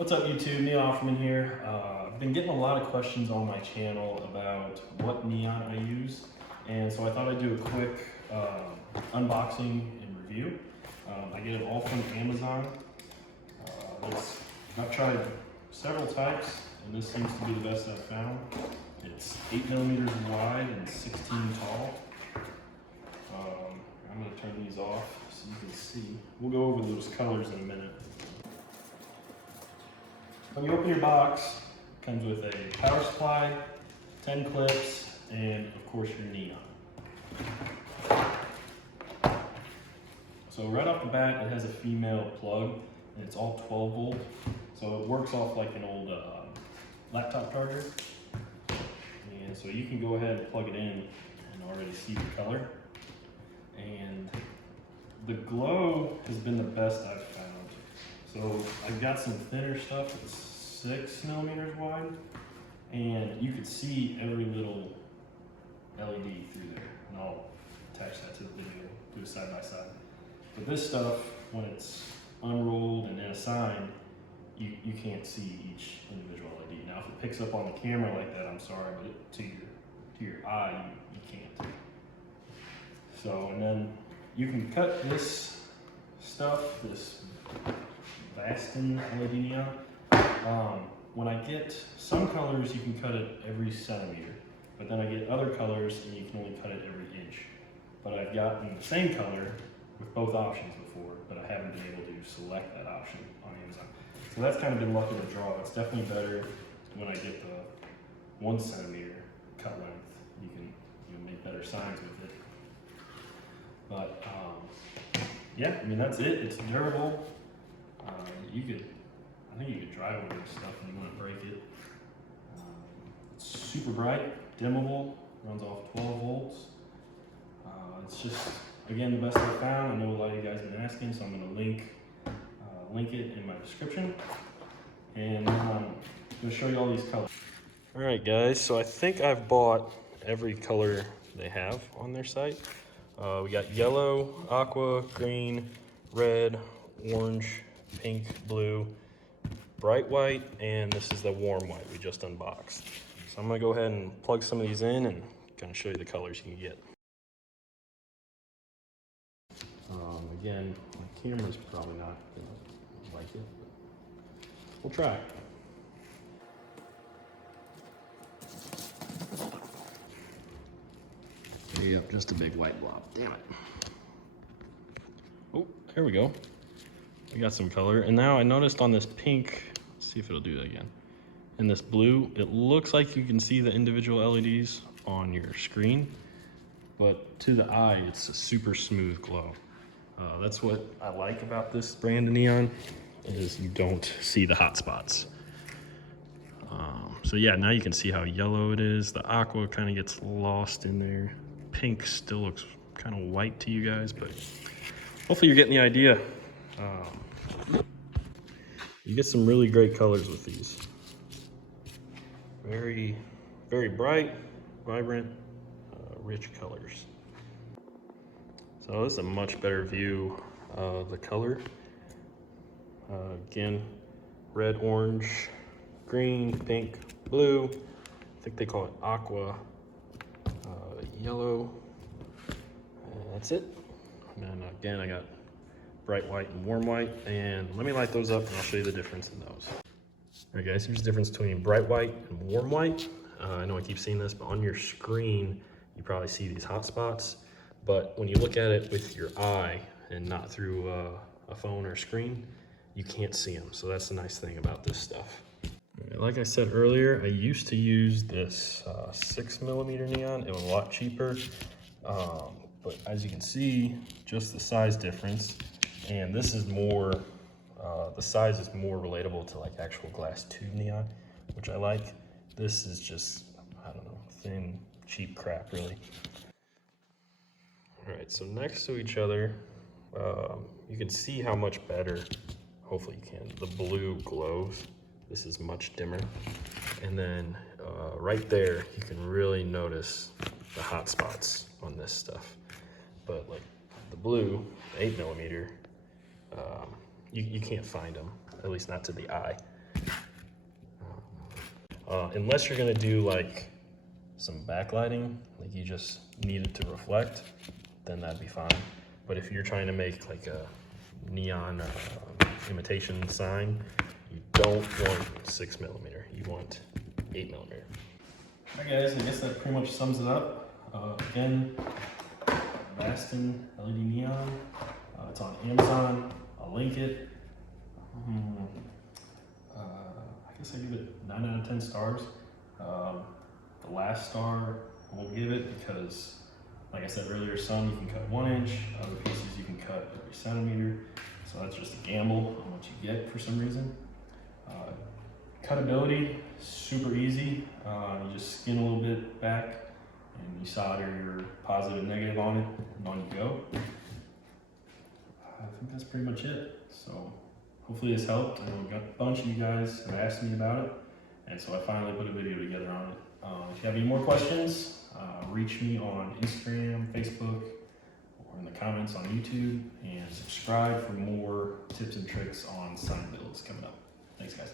What's up YouTube, Neon here. I've been getting a lot of questions on my channel about what neon I use, and so I thought I'd do a quick unboxing and review. I get it all from Amazon. I've tried several types, and this seems to be the best I've found. It's 8mm wide and 16 tall. I'm going to turn these off so you can see. We'll go over those colors in a minute. When you open your box, it comes with a power supply, 10 clips, and of course your neon. So right off the bat, it has a female plug, and it's all 12 volt. So it works off like an old laptop charger. And so you can go ahead and plug it in and already see the color. And the glow has been the best I've found. So I've got some thinner stuff that's 6mm wide, and you could see every little LED through there. And I'll attach that to the video, do it side by side. But this stuff, when it's unrolled and then assigned, you can't see each individual LED. Now, if it picks up on the camera like that, I'm sorry, but to your eye, you can't. So, and then you can cut this stuff, this Vastin LED neon. When I get some colors, you can cut it every centimeter, but then I get other colors and you can only cut it every inch. But I've gotten the same color with both options before, but I haven't been able to select that option on Amazon. So that's kind of been luck of the draw. It's definitely better when I get the 1 centimeter cut length. You can make better signs with it. But yeah, I mean, that's it. It's durable. I think you could drive over this stuff and you want to break it. It's super bright, dimmable, runs off 12 volts. It's just, again, the best I found. I know a lot of you guys have been asking, so I'm going to link it in my description. And I'm going to show you all these colors. All right, guys, so I think I've bought every color they have on their site. We got yellow, aqua, green, red, orange, pink, blue, bright white, and this is the warm white we just unboxed. So I'm gonna go ahead and plug some of these in and kind of show you the colors you can get. Again, my camera's probably not gonna like it, but we'll try. Yep, just a big white blob. Damn it. Oh, there we go. We got some color. And now I noticed on this pink, let's see if it'll do that again. In this blue, it looks like you can see the individual LEDs on your screen, but to the eye, it's a super smooth glow. That's what I like about this brand of neon, is you don't see the hot spots. So yeah, now you can see how yellow it is. The aqua kind of gets lost in there. Pink still looks kind of white to you guys, but hopefully you're getting the idea. You get some really great colors with these. Very, very bright, vibrant, rich colors. So this is a much better view of the color. Again, red, orange, green, pink, blue. I think they call it aqua. Yellow, that's it. And then again, I got bright white and warm white, and let me light those up and I'll show you the difference in those. All right guys, here's the difference between bright white and warm white. I know I keep seeing this, but on your screen, you probably see these hot spots, but when you look at it with your eye and not through a phone or screen, you can't see them. So that's the nice thing about this stuff. Like I said earlier, I used to use this 6mm neon. It was a lot cheaper, but as you can see, just the size difference. And this is more, the size is more relatable to like actual glass tube neon, which I like. This is just, I don't know, thin, cheap crap, really. All right, so next to each other, you can see how much better, hopefully you can, the blue glows. This is much dimmer. And then right there, you can really notice the hot spots on this stuff. But like the blue, 8mm, you can't find them, at least not to the eye. Unless you're gonna do like some backlighting, like you just need it to reflect, then that'd be fine. But if you're trying to make like a neon imitation sign, you don't want 6 millimeter, you want 8 millimeter. All right guys, I guess that pretty much sums it up. Again, Vastin LED neon, it's on Amazon, I'll link it. I guess I give it 9 out of 10 stars. The last star I won't give it because, like I said earlier, some you can cut 1 inch, other pieces you can cut every centimeter. So that's just a gamble on what you get for some reason. Cutability, super easy. You just skin a little bit back and you solder your positive and negative on it, and on you go. I think that's pretty much it. So hopefully this helped. I know a bunch of you guys have asked me about it, and so I finally put a video together on it. If you have any more questions, reach me on Instagram, Facebook, or in the comments on YouTube, and subscribe for more tips and tricks on sign builds coming up. Thanks guys.